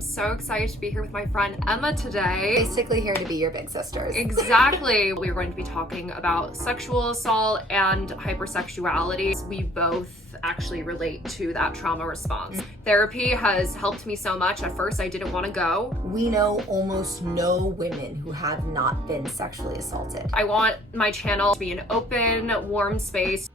am so excited to be here with my friend Emma today. Basically here to be your big sisters. Exactly. We're going to be talking about sexual assault and hypersexuality. We both actually relate to that trauma response. Therapy has helped me so much. At first, I didn't want to go. We know almost no women who have not been sexually assaulted. I want my channel to be an open, warm space.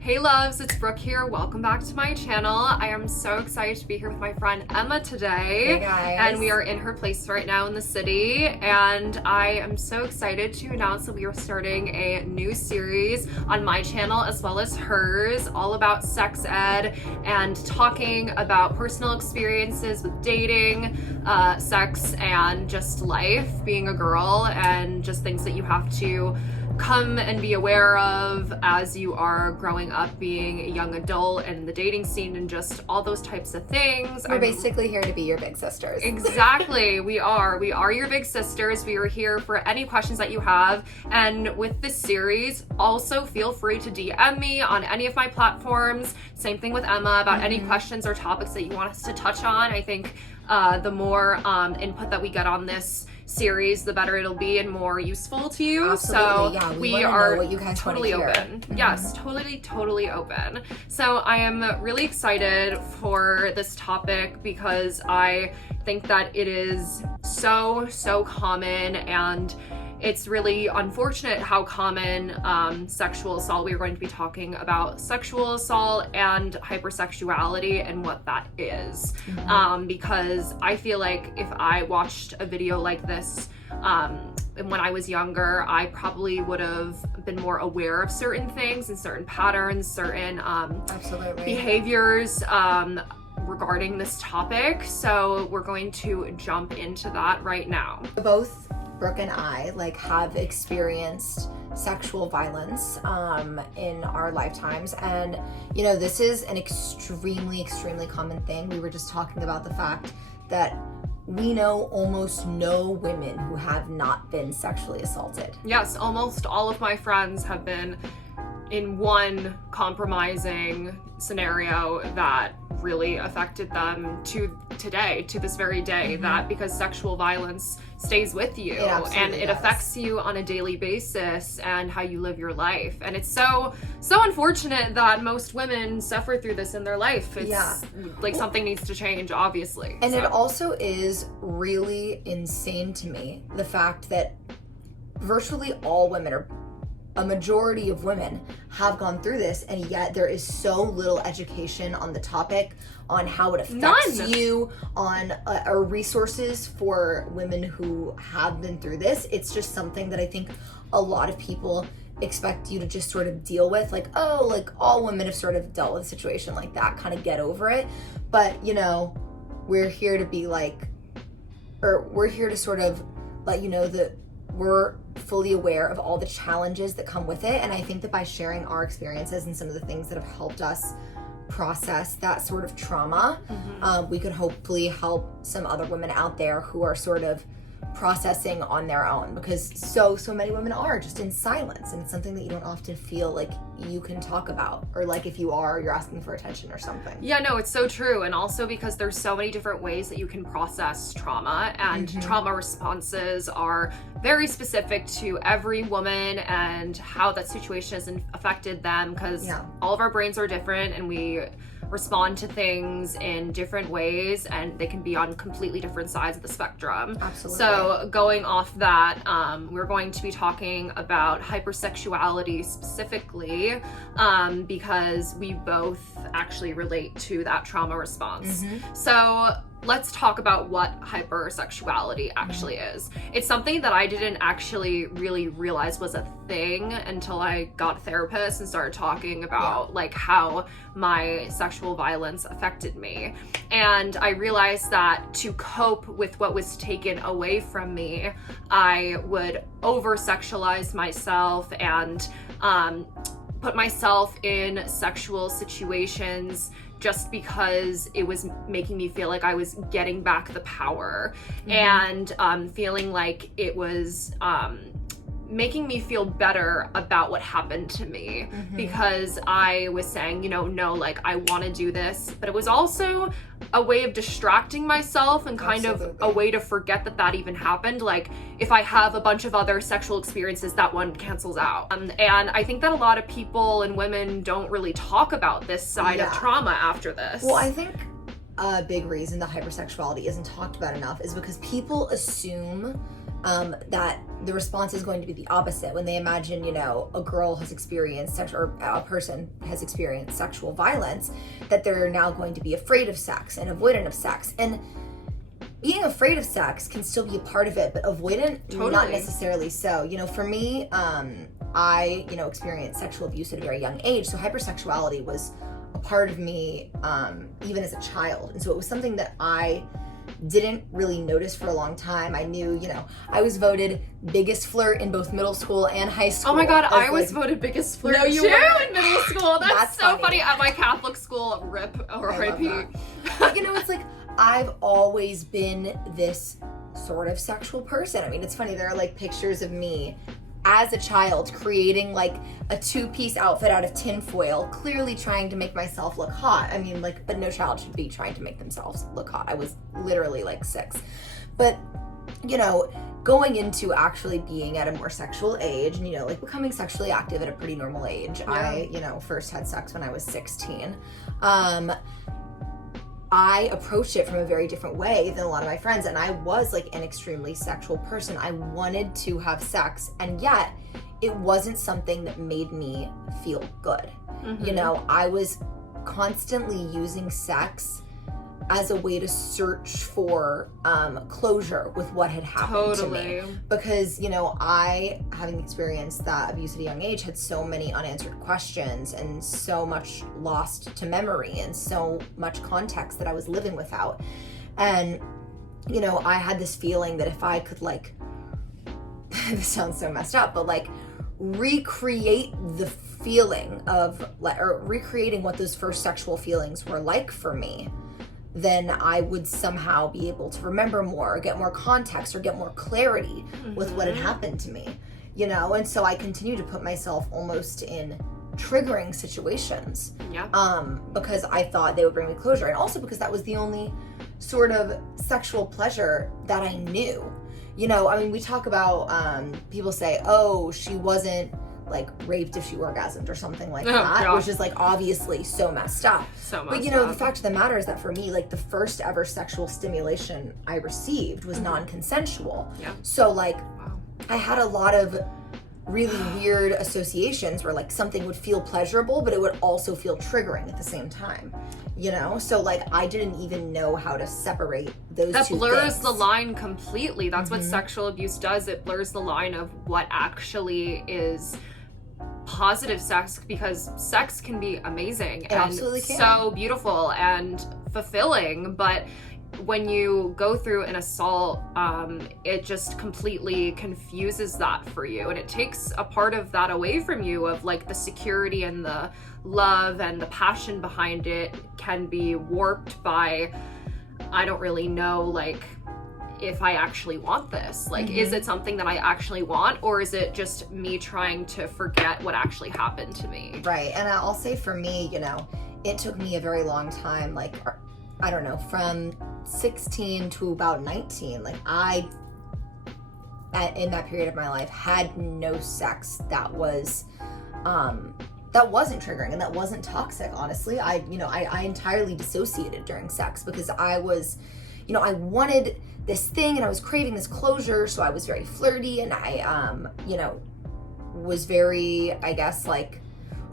Hey loves, it's Brooke here. Welcome back to my channel. I am so excited to be here with my friend Emma today. Hey guys. And we are in her place right now in the city. And I am so excited to announce that we are starting a new series on my channel as well as hers, all about sex ed and talking about personal experiences with dating, sex, and just life, being a girl, and just things that you have to come and be aware of as you are growing up, being a young adult and the dating scene and just all those types of things. We're basically here to be your big sisters. Exactly. We are your big sisters. We are here for any questions that you have. And with this series, also feel free to DM me on any of my platforms. Same thing with Emma about any questions or topics that you want us to touch on. I think the more input that we get on this series, the better it'll be and more useful to you. Absolutely, so yeah, we are what you guys totally want to hear. open. Yes, totally open. So I am really excited for this topic because I think that it is so common, and it's really unfortunate how common sexual assault. We are going to be talking about sexual assault and hypersexuality and what that is. Because I feel like if I watched a video like this when I was younger, I probably would have been more aware of certain things and certain patterns, certain behaviors regarding this topic. So we're going to jump into that right now. Both Brooke and I have experienced sexual violence in our lifetimes, and this is an extremely common thing. We were just talking about the fact that we know almost no women who have not been sexually assaulted. Yes, almost all of my friends have been in one compromising scenario that really affected them to this very day. That because sexual violence stays with you and it affects you on a daily basis and how you live your life. And it's so unfortunate that most women suffer through this in their life. It's like something needs to change, obviously. And it also is really insane to me, the fact that virtually all women, or a majority of women, have gone through this, and yet there is so little education on the topic, on how it affects you, on or resources for women who have been through this. It's just something that I think a lot of people expect you to just sort of deal with, all women have sort of dealt with a situation like that, kind of get over it. But we're here to be we're here to sort of let you know that we're fully aware of all the challenges that come with it. And I think that by sharing our experiences and some of the things that have helped us process that sort of trauma, we could hopefully help some other women out there who are sort of processing on their own, because so many women are just in silence, and it's something that you don't often feel like you can talk about, or if you are, you're asking for attention or something. Yeah, no, it's so true. And also because there's so many different ways that you can process trauma, and trauma responses are very specific to every woman and how that situation has affected them, because all of our brains are different and we respond to things in different ways, and they can be on completely different sides of the spectrum. Absolutely. So going off that, we're going to be talking about hypersexuality specifically, because we both actually relate to that trauma response. So let's talk about what hypersexuality actually is. It's something that I didn't actually really realize was a thing until I got a therapist and started talking about how my sexual violence affected me. And I realized that to cope with what was taken away from me, I would over-sexualize myself and put myself in sexual situations just because it was making me feel like I was getting back the power, and feeling like it was making me feel better about what happened to me, because I was saying, you know, no, like, I want to do this, but it was also a way of distracting myself and kind of a way to forget that that even happened. Like, if I have a bunch of other sexual experiences, that one cancels out. And I think that a lot of people and women don't really talk about this side of trauma after this. Well, I think a big reason that hypersexuality isn't talked about enough is because people assume that the response is going to be the opposite when they imagine, you know, a girl has experienced or a person has experienced sexual violence, that they're now going to be afraid of sex and avoidant of sex. And being afraid of sex can still be a part of it, but avoidant, not necessarily so. You know, for me, I, you know, experienced sexual abuse at a very young age, so hypersexuality was a part of me even as a child. And so it was something that I didn't really notice for a long time. I knew, you know, I was voted biggest flirt in both middle school and high school. Oh my god, I was voted biggest flirt too in middle school. That's so funny. At my Catholic school, RIP or RIP. But, you know, it's like, I've always been this sort of sexual person. I mean, it's funny, there are like pictures of me as a child creating like a two-piece outfit out of tinfoil, clearly trying to make myself look hot. I mean, like, but no child should be trying to make themselves look hot. I was literally like 6. But, you know, going into actually being at a more sexual age and, you know, like becoming sexually active at a pretty normal age. Yeah. I, you know, first had sex when I was 16. I approached it from a very different way than a lot of my friends, and I was like an extremely sexual person. I wanted to have sex, and yet it wasn't something that made me feel good. You know, I was constantly using sex as a way to search for closure with what had happened to me. Because, you know, I, having experienced that abuse at a young age, had so many unanswered questions and so much lost to memory and so much context that I was living without. And, you know, I had this feeling that if I could, like, this sounds so messed up, but like recreate the feeling of, or recreating what those first sexual feelings were like for me, then I would somehow be able to remember more, or get more context, or get more clarity with what had happened to me, you know? And so I continue to put myself almost in triggering situations, because I thought they would bring me closure. And also because that was the only sort of sexual pleasure that I knew. You know, I mean, we talk about, people say, oh, she wasn't like raped if she orgasmed or something like that, which is like obviously so messed up. But you know, the fact of the matter is that for me, like the first ever sexual stimulation I received was non-consensual. So like I had a lot of really weird associations where like something would feel pleasurable, but it would also feel triggering at the same time. You know, so like I didn't even know how to separate those two things. That blurs the line completely. That's what sexual abuse does. It blurs the line of what actually is positive sex, because sex can be amazing and so beautiful and fulfilling, but when you go through an assault, it just completely confuses that for you, and it takes a part of that away from you, of like the security and the love and the passion behind it can be warped by, I don't really know, like, if I actually want this. Like, is it something that I actually want, or is it just me trying to forget what actually happened to me? Right. And I'll say for me, you know, it took me a very long time, like, I don't know, from 16 to about 19, like I, in that period of my life, had no sex that was, that wasn't triggering and that wasn't toxic, honestly. I entirely dissociated during sex because I was, you know, I wanted this thing and I was craving this closure, so I was very flirty and I, you know, was very, I guess, like,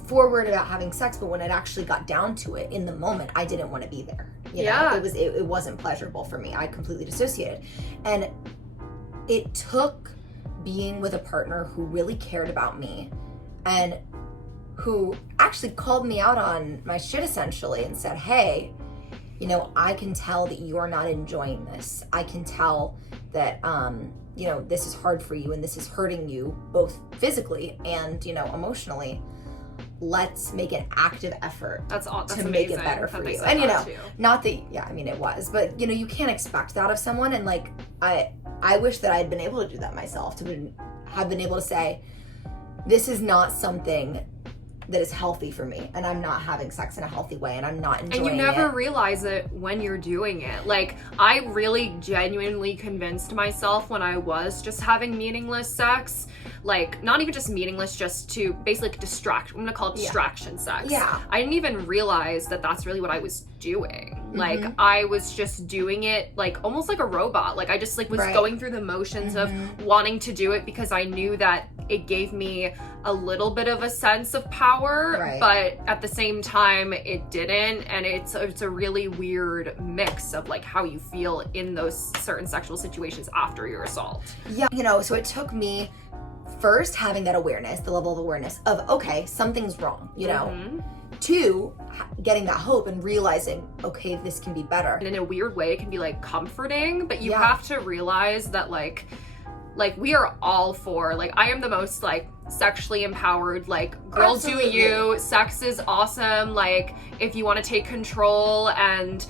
forward about having sex, but when it actually got down to it, in the moment, I didn't want to be there. You know, it wasn't pleasurable for me. I completely dissociated. And it took being with a partner who really cared about me and who actually called me out on my shit, essentially, and said, hey, you know, I can tell that you're not enjoying this. I can tell that, you know, this is hard for you and this is hurting you both physically and, you know, emotionally. Let's make an active effort that's to make it better for you. And, you know, not that, yeah, I mean, it was, but, you know, you can't expect that of someone. And, like, I wish that I had been able to do that myself, to have been able to say, this is not something that is healthy for me, and I'm not having sex in a healthy way, and I'm not enjoying it. And you never realize it when you're doing it. Like, I really genuinely convinced myself when I was just having meaningless sex, like, not even just meaningless, just to basically distract, I'm gonna call it distraction sex. Yeah. I didn't even realize that that's really what I was doing. Like, I was just doing it, like, almost like a robot. Like, I just, like, was going through the motions of wanting to do it because I knew that it gave me a little bit of a sense of power, but at the same time it didn't, and it's a really weird mix of like how you feel in those certain sexual situations after your assault. Yeah, you know, so it took me first having that awareness, the level of awareness of, okay, something's wrong, you know. Two, getting that hope and realizing, okay, this can be better. And in a weird way, it can be like comforting, but you have to realize that like we are all for, like, I am the most like sexually empowered, like, girl, do you, sex is awesome. Like, if you want to take control and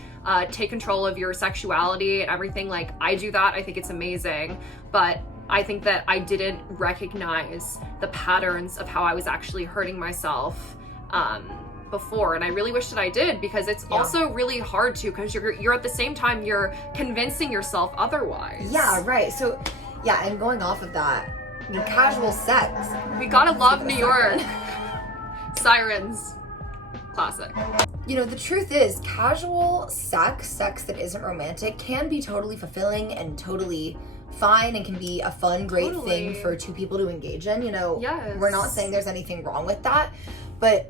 take control of your sexuality and everything, like, I do that. I think it's amazing. But I think that I didn't recognize the patterns of how I was actually hurting myself before, and I really wish that I did, because it's also really hard to, because you're at the same time you're convincing yourself otherwise. Yeah, right. So yeah, and going off of that, you know, casual sex. We gotta love New York. Sirens. Classic. You know, the truth is, casual sex that isn't romantic, can be totally fulfilling and totally fine, and can be a fun, great thing for two people to engage in. You know, we're not saying there's anything wrong with that, but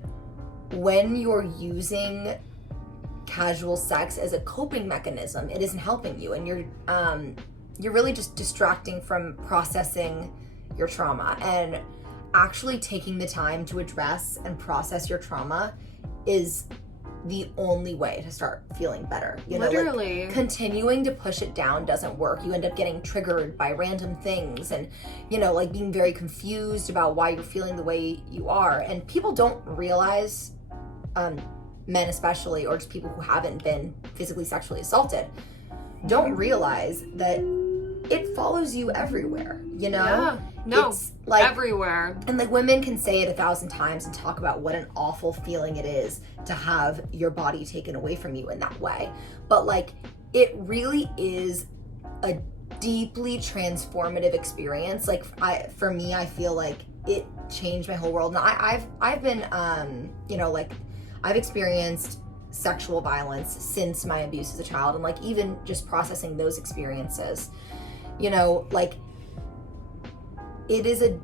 when you're using casual sex as a coping mechanism, it isn't helping you, and you're really just distracting from processing your trauma. And actually taking the time to address and process your trauma is the only way to start feeling better. You know, literally. Like, continuing to push it down doesn't work. You end up getting triggered by random things, and, you know, like, being very confused about why you're feeling the way you are. And people don't realize, men especially, or just people who haven't been physically sexually assaulted, don't realize that it follows you everywhere, you know? Yeah. No, it's like everywhere. And like, women can say it 1,000 times and talk about what an awful feeling it is to have your body taken away from you in that way. But like, it really is a deeply transformative experience. Like, for me, I feel like it changed my whole world. And I've been, you know, like, I've experienced sexual violence since my abuse as a child, and like, even just processing those experiences, you know, like, it is a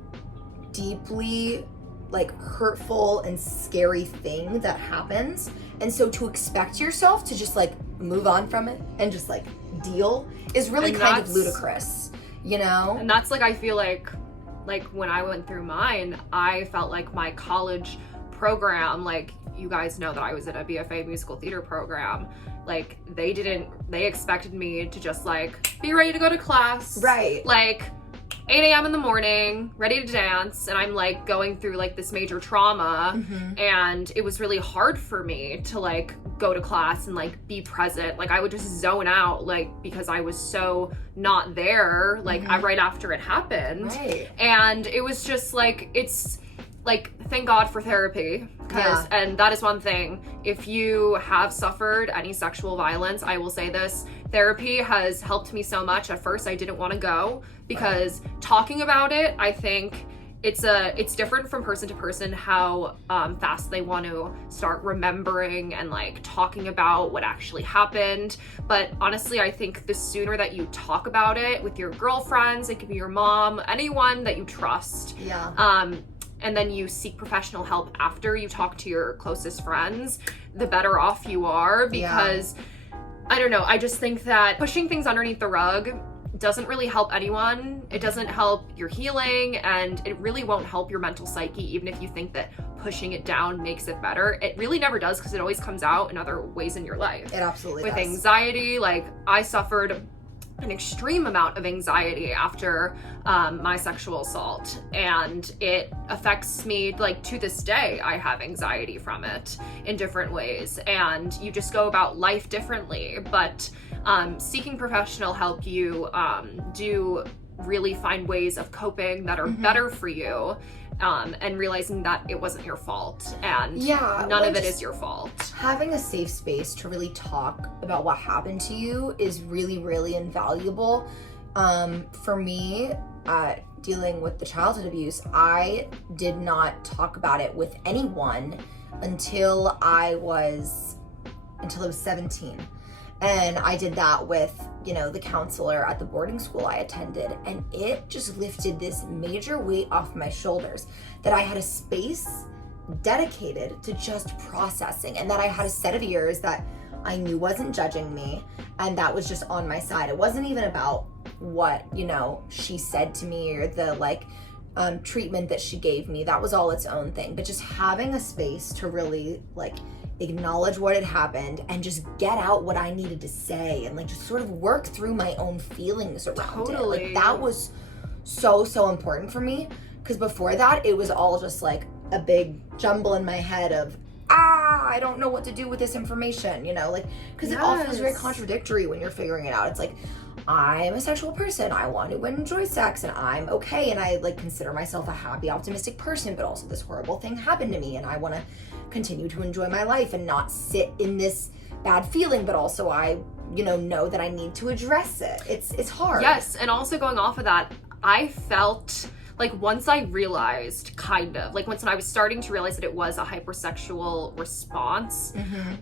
deeply, like, hurtful and scary thing that happens. And so to expect yourself to just like move on from it and just like deal is really kind of ludicrous, you know? And that's like, I feel like when I went through mine, I felt like my college program, like, you guys know that I was in a BFA musical theater program, like, they expected me to just like be ready to go to class, right? Like 8 a.m. in the morning, ready to dance, and I'm like going through like this major trauma, and it was really hard for me to like go to class and like be present. Like, I would just zone out, like, because I was so not there, like, right after it happened, and it was just like, it's like, thank God for therapy, and that is one thing. If you have suffered any sexual violence, I will say this, therapy has helped me so much. At first, I didn't want to go, because talking about it, I think it's different from person to person how fast they want to start remembering and like talking about what actually happened. But honestly, I think the sooner that you talk about it with your girlfriends, it could be your mom, anyone that you trust, and then you seek professional help after you talk to your closest friends, the better off you are. Because I don't know, I just think that pushing things underneath the rug doesn't really help anyone. It doesn't help your healing, and it really won't help your mental psyche, even if you think that pushing it down makes it better. It really never does, because it always comes out in other ways in your life. It absolutely does. With anxiety, like, I suffered an extreme amount of anxiety after my sexual assault, and it affects me, like, to this day. I have anxiety from it in different ways, and you just go about life differently. But seeking professional help, you do really find ways of coping that are better for you, and realizing that it wasn't your fault, and none of it is your fault. Having a safe space to really talk about what happened to you is really, really invaluable. For me, dealing with the childhood abuse, I did not talk about it with anyone until I was 17. And I did that with, the counselor at the boarding school I attended. And it just lifted this major weight off my shoulders that I had a space dedicated to just processing, and that I had a set of ears that I knew wasn't judging me, and that was just on my side. It wasn't even about what, she said to me or the treatment that she gave me. That was all its own thing. But just having a space to really acknowledge what had happened and just get out what I needed to say, and just sort of work through my own feelings around it. That was so, so important for me, because before that it was all just a big jumble in my head of I don't know what to do with this information, because it all feels very contradictory when you're figuring it out. It's I'm a sexual person, I want to enjoy sex, and I'm okay, and I consider myself a happy, optimistic person, but also this horrible thing happened to me, and I want to continue to enjoy my life and not sit in this bad feeling, but also I know that I need to address it. It's hard. Yes, and also going off of that, I felt once I realized, once I was starting to realize that it was a hypersexual response,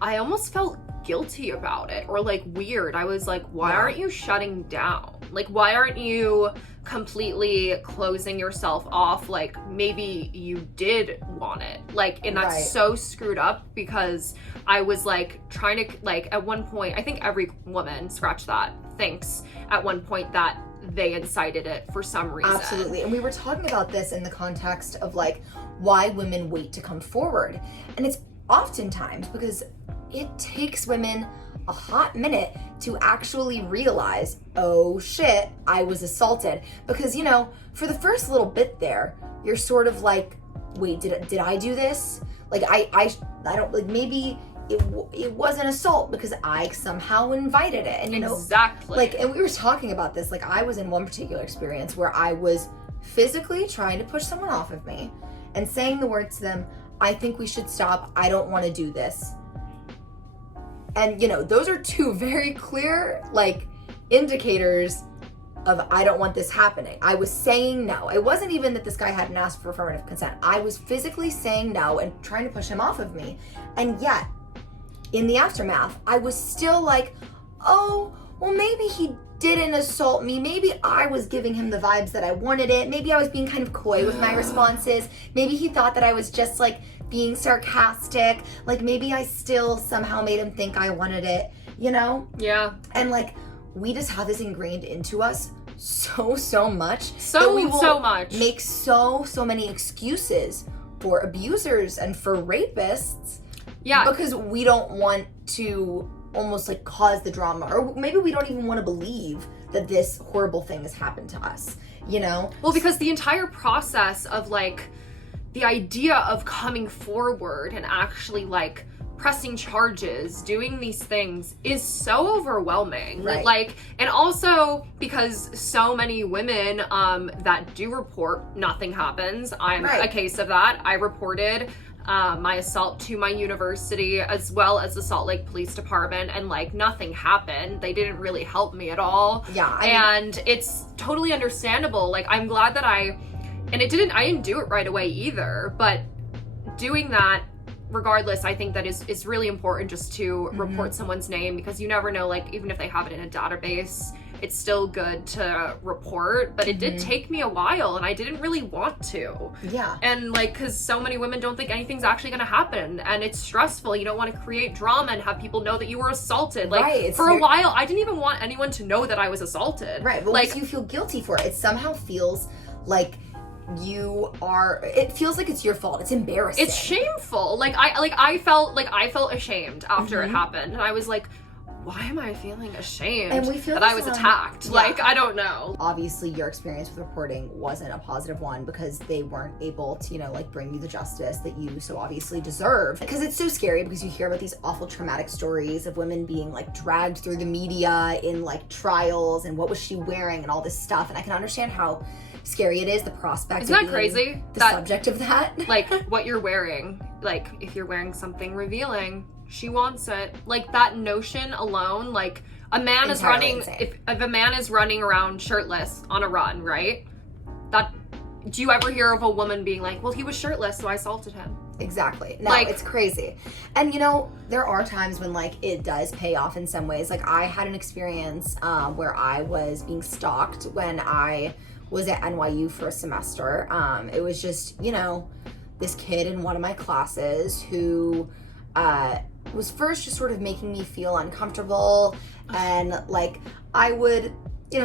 I almost felt guilty about it, or weird. I was why aren't you shutting down? Why aren't you completely closing yourself off? Maybe you did want it. And that's so screwed up, because I was trying to, at one point, I think every woman, scratch that, thinks at one point that they incited it for some reason. Absolutely. And we were talking about this in the context of why women wait to come forward. And it's oftentimes because it takes women a hot minute to actually realize, oh shit, I was assaulted. Because, for the first little bit there, you're sort of wait, did I do this? I don't, maybe it was an assault because I somehow invited it. And exactly. And we were talking about this, I was in one particular experience where I was physically trying to push someone off of me and saying the words to them, I think we should stop, I don't want to do this. And those are two very clear indicators of I don't want this happening. I was saying no. It wasn't even that this guy hadn't asked for affirmative consent. I was physically saying no and trying to push him off of me. And yet, in the aftermath, I was still oh, well, maybe he didn't assault me. Maybe I was giving him the vibes that I wanted it. Maybe I was being kind of coy with my responses. Maybe he thought that I was just being sarcastic. Maybe I still somehow made him think I wanted it, Yeah. And we just have this ingrained into us so much. So we will so much. Make so many excuses for abusers and for rapists. Yeah. Because we don't want to almost cause the drama, or maybe we don't even want to believe that this horrible thing has happened to us, Well, because the entire process of the idea of coming forward and actually pressing charges, doing these things is so overwhelming. Right. And also because so many women that do report, nothing happens. I'm a case of that. I reported my assault to my university as well as the Salt Lake Police Department, and nothing happened. They didn't really help me at all. Yeah. And it's totally understandable. I'm glad that I didn't do it right away either, but doing that regardless, I think that is really important, just to report someone's name, because you never know, even if they have it in a database, it's still good to report. But it did take me a while, and I didn't really want to. Yeah. And because so many women don't think anything's actually going to happen, and it's stressful. You don't want to create drama and have people know that you were assaulted. For a while, I didn't even want anyone to know that I was assaulted. Right. Well, you feel guilty for it. It somehow feels it feels like it's your fault. It's embarrassing. It's shameful. I felt ashamed after it happened, and I was why am I feeling ashamed And we feel that I was attacked? Yeah. Like, I don't know. Obviously, your experience with reporting wasn't a positive one because they weren't able to, like bring you the justice that you so obviously deserve. Because it's so scary because you hear about these awful traumatic stories of women being like dragged through the media in like trials and what was she wearing and all this stuff. And I can understand how scary it is, the prospect Isn't of that being crazy? the subject of that. Like, what you're wearing. Like, if you're wearing something revealing, she wants it. Like, that notion alone, like, a man is running, if a man is running around shirtless on a run, right? Do you ever hear of a woman being like, well, he was shirtless, so I assaulted him? Exactly. No, like, it's crazy. And there are times when like it does pay off in some ways. Like I had an experience where I was being stalked when I was at NYU for a semester. It was just, this kid in one of my classes who was first just sort of making me feel uncomfortable, and like I would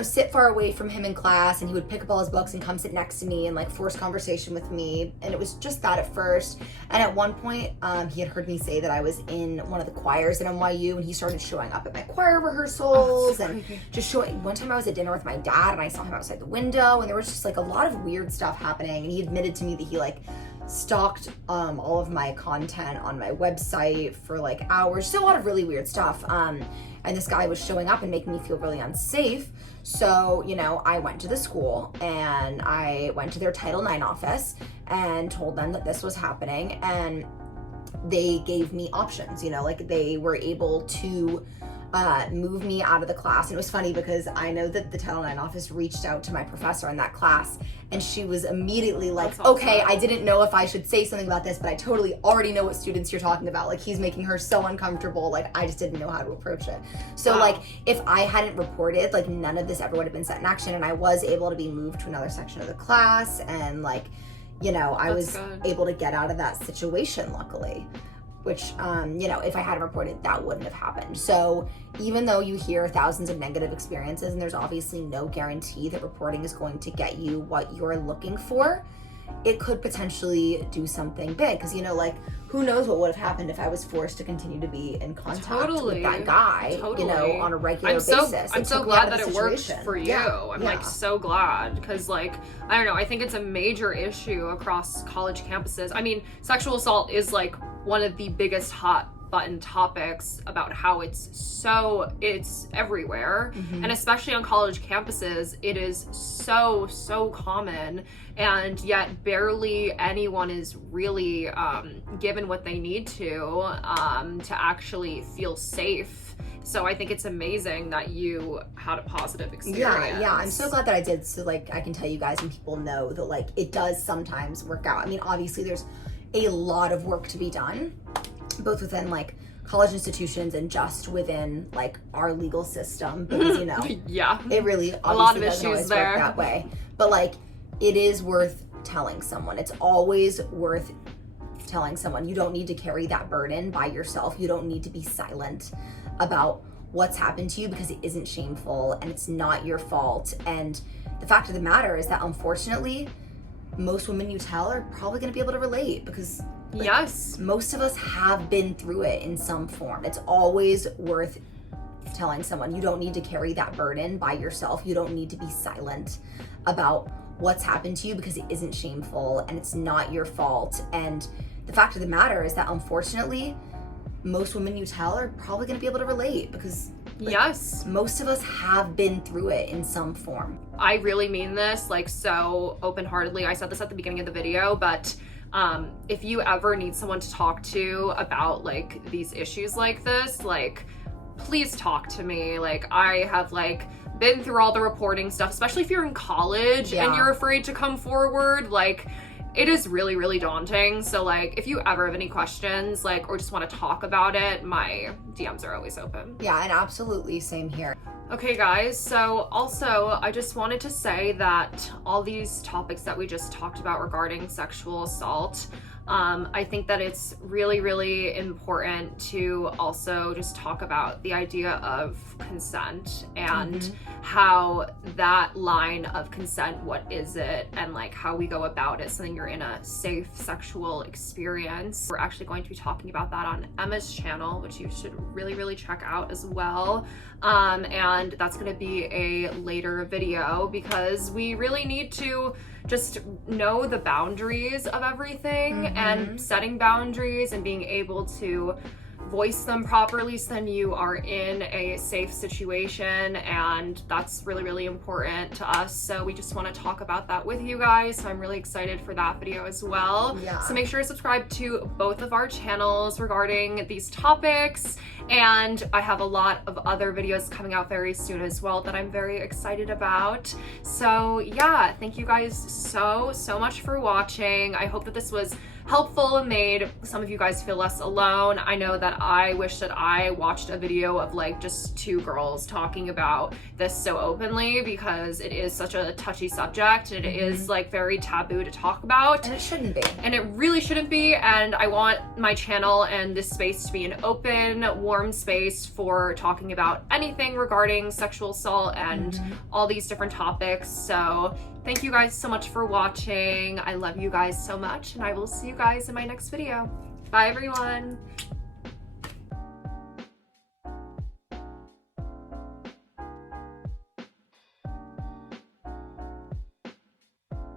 sit far away from him in class, and he would pick up all his books and come sit next to me and like force conversation with me. And it was just that at first. And at one point, he had heard me say that I was in one of the choirs at NYU, and he started showing up at my choir rehearsals and just showing. One time I was at dinner with my dad, and I saw him outside the window, and there was just like a lot of weird stuff happening. And he admitted to me that he like stalked all of my content on my website for like hours. Just a lot of really weird stuff. And this guy was showing up and making me feel really unsafe. So, I went to the school and I went to their Title IX office and told them that this was happening. And they gave me options, like they were able to move me out of the class. And it was funny because I know that the Title IX office reached out to my professor in that class, and she was immediately like, okay, I didn't know if I should say something about this, but I totally already know what students you're talking about. Like, he's making her so uncomfortable. Like, I just didn't know how to approach it. So like, if I hadn't reported, like none of this ever would have been set in action. And I was able to be moved to another section of the class, and like, I was able to get out of that situation, luckily. Which, if I hadn't reported, that wouldn't have happened. So even though you hear thousands of negative experiences, and there's obviously no guarantee that reporting is going to get you what you're looking for, it could potentially do something big. Because, who knows what would have happened if I was forced to continue to be in contact with that guy, on a regular basis. I'm so glad that it worked for you. I'm like so glad, because like, I don't know, I think it's a major issue across college campuses. I mean, sexual assault is like one of the biggest hot button topics about how it's everywhere. Mm-hmm. And especially on college campuses, it is so common, and yet barely anyone is really given what they need to actually feel safe. So I think it's amazing that you had a positive experience. Yeah, I'm so glad that I did. So like, I can tell you guys and people know that like it does sometimes work out. I mean, obviously there's a lot of work to be done, both within like college institutions and just within like our legal system, because it really obviously a lot of doesn't issues always there. work that way. But like, it is worth telling someone. It's always worth telling someone. You don't need to carry that burden by yourself. You don't need to be silent about what's happened to you, because it isn't shameful and it's not your fault. And the fact of the matter is that unfortunately, most women you tell are probably going to be able to relate, because most of us have been through it in some form. It's always worth telling someone. You don't need to carry that burden by yourself. You don't need to be silent about what's happened to you, because it isn't shameful and it's not your fault. And the fact of the matter is that unfortunately, most women you tell are probably going to be able to relate, because most of us have been through it in some form. I really mean this like so open-heartedly. I said this at the beginning of the video, but if you ever need someone to talk to about like these issues like this, like please talk to me. Like, I have like been through all the reporting stuff, especially if you're in college and you're afraid to come forward. Like, it is really, really daunting. So like, if you ever have any questions, like, or just want to talk about it, my DMs are always open. Yeah, and absolutely same here. Okay guys, so also I just wanted to say that all these topics that we just talked about regarding sexual assault, I think that it's really, really important to also just talk about the idea of consent and how that line of consent, what is it, and like how we go about it so that you're in a safe sexual experience. We're actually going to be talking about that on Emma's channel, which you should really, really check out as well. And that's going to be a later video because we really need to just know the boundaries of everything and setting boundaries and being able to voice them properly so then you are in a safe situation, and that's really, really important to us. So we just want to talk about that with you guys. So I'm really excited for that video as well. So make sure to subscribe to both of our channels regarding these topics, and I have a lot of other videos coming out very soon as well that I'm very excited about. So yeah, thank you guys so much for watching. I hope that this was helpful and made some of you guys feel less alone. I know that I wish that I watched a video of like just two girls talking about this so openly, because it is such a touchy subject and it is like very taboo to talk about. And it shouldn't be. And it really shouldn't be. And I want my channel and this space to be an open, warm space for talking about anything regarding sexual assault and all these different topics. So thank you guys so much for watching. I love you guys so much, and I will see you guys in my next video. Bye everyone.